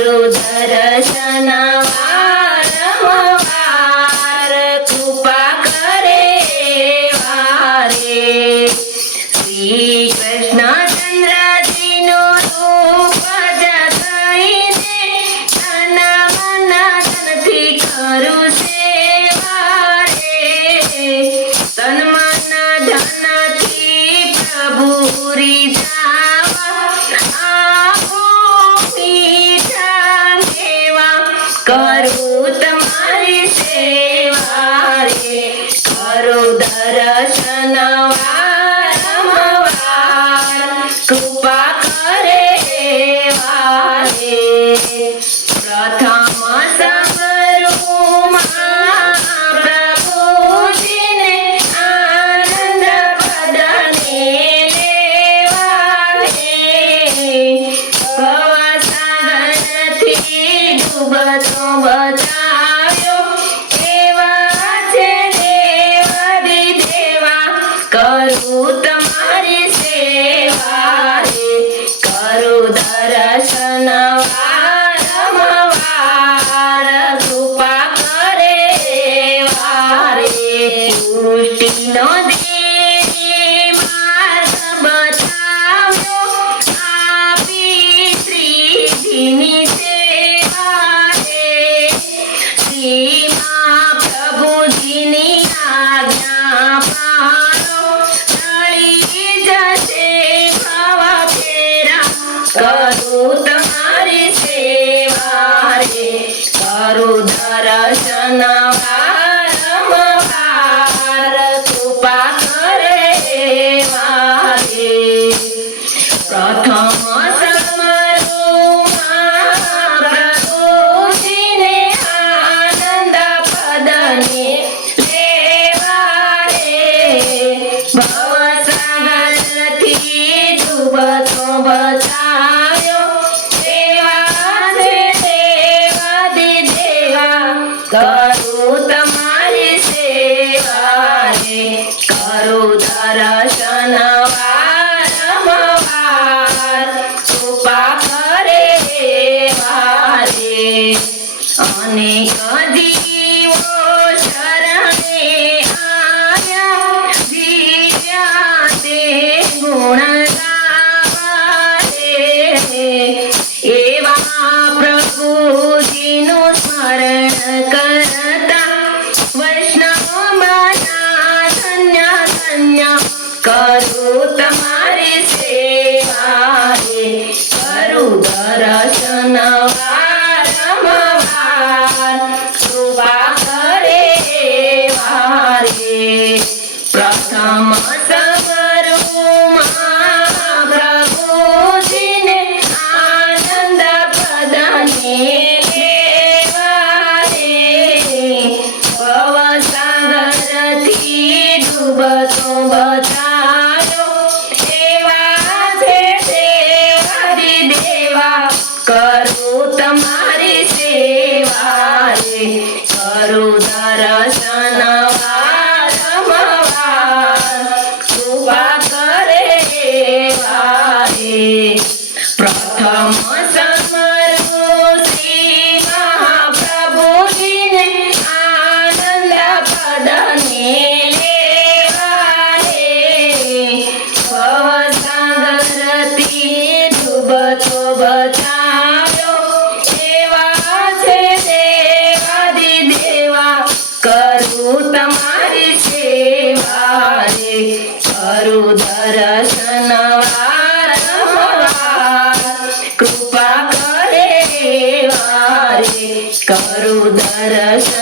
કરું દર્શન વારંવાર, કૃપા કરે વારે. શ્રી કૃષ્ણચંદ્રજીનું રૂપ જ થઈને તન મન ધનથી કરું સેવા રે. તન મન ધનથી પ્રભુ રીઝાવા, આપો મીઠા મેવા, કરું તમારી સેવા રે. કરું દર્શન વારંવાર, કૃપા કરે વારે. પ્રથમ સમરૂમાં પ્રભુજીને આનંદ પદને લેવા રે. ભવસાગરથી ડૂબતો બચાવ્યો, એવા છે દેવાધિદેવા, કરું તમારી સેવા રે. કરું દર્શન વારંવાર, કૃપા કરે વારે. સૃષ્ટિનો દેવી માર્ગ બતાવ્યો, આપી શ્રીજીની સેવા રે. શ્રીમાં પ્રભુજીની આજ્ઞા પાળો, ટળી જશે ભવ ફેરા, કરું તમારી સેવા રે. કરું દર્શન વારંવાર, કૃપા કરે વારે. પ્રથમ સમરૂમાં પ્રભુજીને આનંદ પદને લેવા રે. ભવસાગરથી ડૂબતો બચાવ્યો, એવા છે દેવાધિદેવા, કરું તમારી સેવા રે. કરું દર્શન વારંવાર, કૃપા કરે વારે. અનેક જીવો શરણે આવ્યા, જીવ્યા તે ગુણ ગાવા રે. એવા પ્રભુજીનું સ્મરણ કરતા વૈષ્ણવ મના ધન્ય ધન્ય, કરું તમારી સેવા રે. કરું દર્શન વારંવાર, કૃપા કરે વારે. પ્રથમ સમરૂમાં પ્રભુજીને આનંદ પદને લેવા રે. ભવસાગરથી ડૂબતો બચાવ્યો, એવા છે દેવાધિદેવા, કરું તમારી સેવા રે. કરું દર્શન વારંવાર, કૃપા કરે વારે. પ્રથમ સમરૂ શ્રી મહાપ્રભુજીને આનંદ પદને લેવા રે. ભવસાગરથી ડૂબતો બચાવ્યો, એવા છે દેવાધિદેવા, કરું તમારી સેવા રે. કરું દર્શન વારંવાર, કૃપા કરે વારે. કરું દર્શન